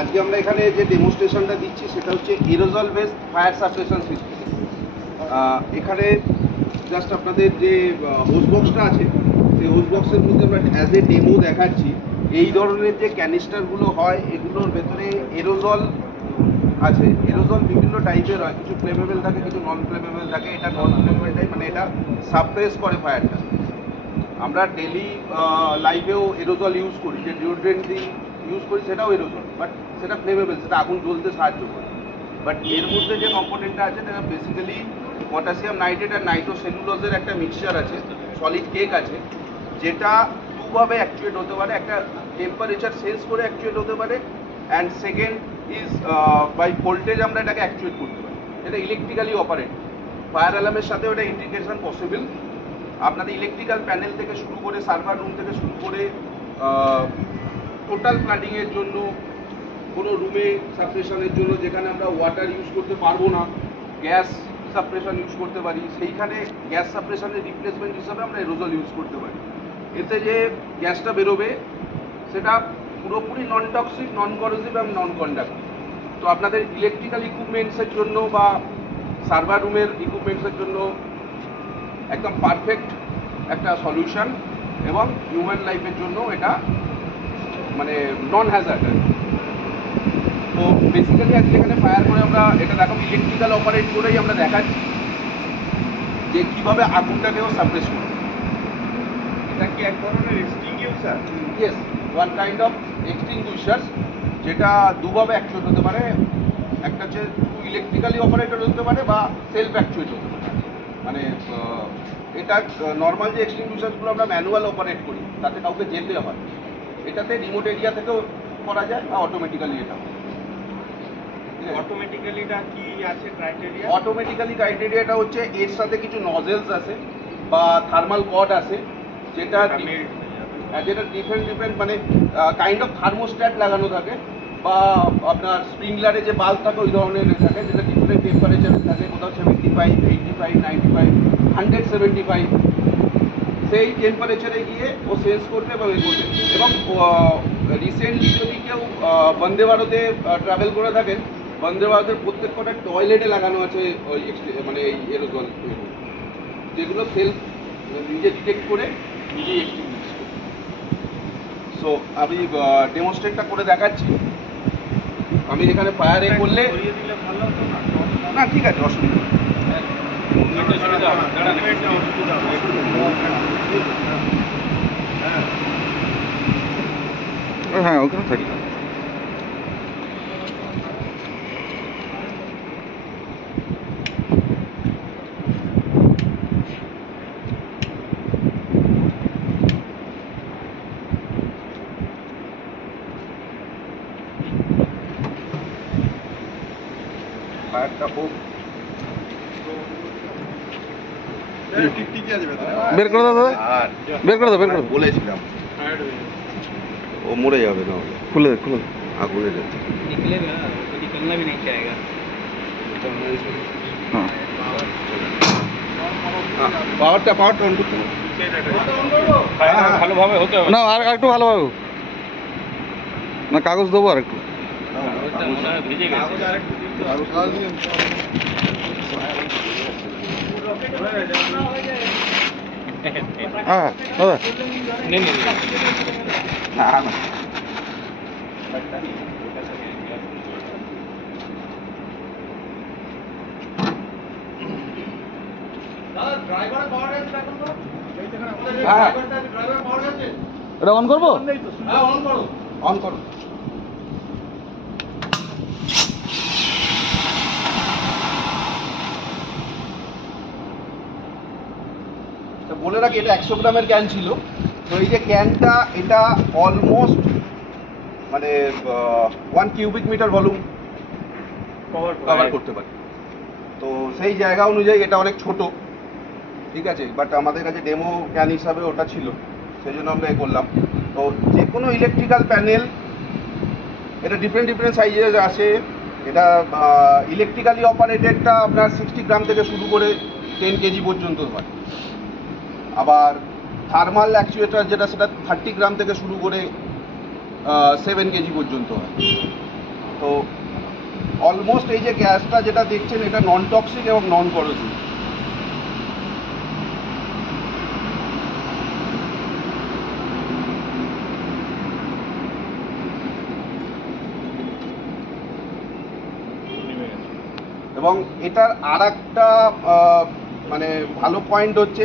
আজকে আমরা এখানে যে ডেমনস্ট্রেশনটা দিচ্ছি সেটা হচ্ছে এরোজল বেসড ফায়ার সাপ্রেশন সিস্টেম। এখানে জাস্ট আপনাদের যে হোস বক্সটা আছে সেই হোস বক্সের মধ্যে আমরা অ্যাজ এ ডেমো দেখাচ্ছি। এই ধরনের যে ক্যানিস্টারগুলো হয় এগুলোর ভেতরে এরোজল আছে। এরোজল বিভিন্ন টাইপের হয়, কিছু ফ্লেমেবল থাকে, কিছু নন ফ্লেমেবল থাকে। এটা নন ফ্লেমেবল টাইপ, মানে এটা সাপ্রেস করে ফায়ারটা। আমরা ডেলি লাইফেও এরোজল ইউজ করি, যে ডিওড্রেন্ট ইউজ করি সেটাও এরোজল, বাট সেটা ফ্লেমেবল, সেটা আগুন জ্বলতে সাহায্য করে। বাট এর মধ্যে যে কম্পোনেন্টটা আছে সেটা বেসিক্যালি পটাশিয়াম নাইট্রেট আর নাইট্রোসেলুলোজের একটা মিক্সচার আছে, সলিড কেক আছে, যেটা দুভাবে অ্যাকচুয়েট হতে পারে। একটা টেম্পারেচার সেন্স করে অ্যাকচুয়েট হতে পারে, and second is by voltage আমরা এটাকে অ্যাকচুয়েট করতে পারি। এটা ইলেকট্রিক্যালি অপারেট। ফায়ার অ্যালার্মের সাথে ওটা ইন্টিগ্রেশন পসিবল। আপনাদের ইলেকট্রিক্যাল প্যানেল থেকে শুরু করে সার্ভার রুম থেকে শুরু করে টোটাল প্লাটিংয়ের জন্য, কোনো রুমে সাপ্রেশনের জন্য যেখানে আমরা ওয়াটার ইউজ করতে পারবো না, গ্যাস সাপ্রেশন ইউজ করতে পারি, সেইখানে গ্যাস সাপ্রেশনের রিপ্লেসমেন্ট হিসাবে আমরা এরোজল ইউজ করতে পারি। এতে যে গ্যাসটা বেরোবে সেটা পুরোপুরি নন টক্সিক, নন করোসিভ এবং নন কন্ডাক্টিভ। তো আপনাদের ইলেকট্রিক্যাল ইকুইপমেন্টসের জন্য বা সার্ভার রুমের ইকুইপমেন্টসের জন্য একদম পারফেক্ট একটা সলিউশন, এবং হিউম্যান লাইফের জন্য এটা মানে নন হ্যাজার্ড। তো বেসিক্যালি আজকে এখানে ফায়ার করে আমরা এটা দেখাবো, ইলেকট্রিক্যাল অপারেট করেই আমরা দেখাচ্ছি যে কীভাবে আগুনটাকেও সাপ্রেস করবে। এটা কি এক ধরনের extinguisher? Yes, one kind of extinguisher, যেটা দুভাবে অ্যাকচুয়েট হতে পারে। একটা হচ্ছে ইলেকট্রিক্যালি অপারেটেড হতে পারে বা সেলফ অ্যাকচুয়েট হতে পারে। মানে এটা নর্মাল যে এক্সটিংগুইশারগুলো আমরা ম্যানুয়াল অপারেট করি তাতে কাউকে যেতে হয়, এটাতে রিমোট এরিয়া থেকেও করা যায় বা অটোমেটিক্যালি এটা। অটোমেটিক্যালিটা কি আছে ক্রাইটেরিয়া? অটোমেটিক্যালি ক্রাইটেরিয়াটা হচ্ছে এর সাথে কিছু নজেলস আছে বা থার্মাল কর্ড আছে, যেটা ডিফারেন্ট মানে কাইন্ড অফ থার্মোস্ট্যাট লাগানো থাকে, বা আপনার স্প্রিংলারে যে বাল্ব থাকে ওই ধরনের থাকে, যেটা ডিফারেন্ট টেম্পারেচারে থাকে, কোথাও 75, 85, 95, 175। সেই টেম্পারেচারে গিয়ে ও সেন্স করবে এবং এ করবে। এবং রিসেন্টলি যদি কেউ বন্দে ভারতে ট্রাভেল করে থাকেন, বন্দে ভারতের প্রত্যেক কটা টয়লেটে লাগানো আছে ওই মানে এই এরোজল, যেগুলো সেলফ নিজে ডিটেক্ট করে নিজেই এক্সটিংগুইশ করে। সো আমি ডেমনস্ট্রেটটা করে দেখাচ্ছি। আমি এখানে ফায়ারে করলে দিলে ভালো হতো না? না, ঠিক আছে, অসুবিধা নেই। হ্যাঁ, ওখানে থাকি। ফায়ারটা খুব বের করে দাও দাদা, বের করে দাও, বের করে দাও। বলেছিলাম ও মরে যাবে না, খুলে দে, খুলে দে। আগুনে যাচ্ছে। निकलेगा तो निकलना भी नहीं चाहेगा। হ্যাঁ, পাওয়ারটা অন করতে হবে। ভালোভাবে হতে হবে না আর একটু ভালোভাবে হোক। না, কাগজ দেবো আর একটু। ওটা মনে হয় ভিজে গেছে। হ্যাঁ দাদা, नहीं नहीं না না, হ্যাঁ এটা অন করবো? অন করো। বলে রাখি, এটা 100 গ্রামের ক্যান ছিল। তো এই যে ক্যানটা, এটা অলমোস্ট মানে 1 কিউবিক মিটার ভলিউম কভার করতে পারে। তো সেই জায়গা অনুযায়ী এটা অনেক ছোট, ঠিক আছে, বাট আমাদের কাছে ডেমো ক্যান হিসাবে ওটা ছিল, সেই জন্য আমরা এ করলাম। তো যে কোনো ইলেকট্রিক্যাল প্যানেল এটা ডিফারেন্ট সাইজেস আসে। এটা ইলেকট্রিক্যালি অপারেটেডটা আপনার 60 গ্রাম থেকে শুরু করে 10 কেজি পর্যন্ত হয়। আবার থার্মাল অ্যাকচুয়েটার যেটা, সেটা 30 গ্রাম থেকে শুরু করে 7 কেজি পর্যন্ত হয়। তো অলমোস্ট এই যে গ্যাসটা যেটা দেখছেন এটা নন টক্সিক এবং নন করোসিভ। এবং এটার আর একটা মানে ভালো পয়েন্ট হচ্ছে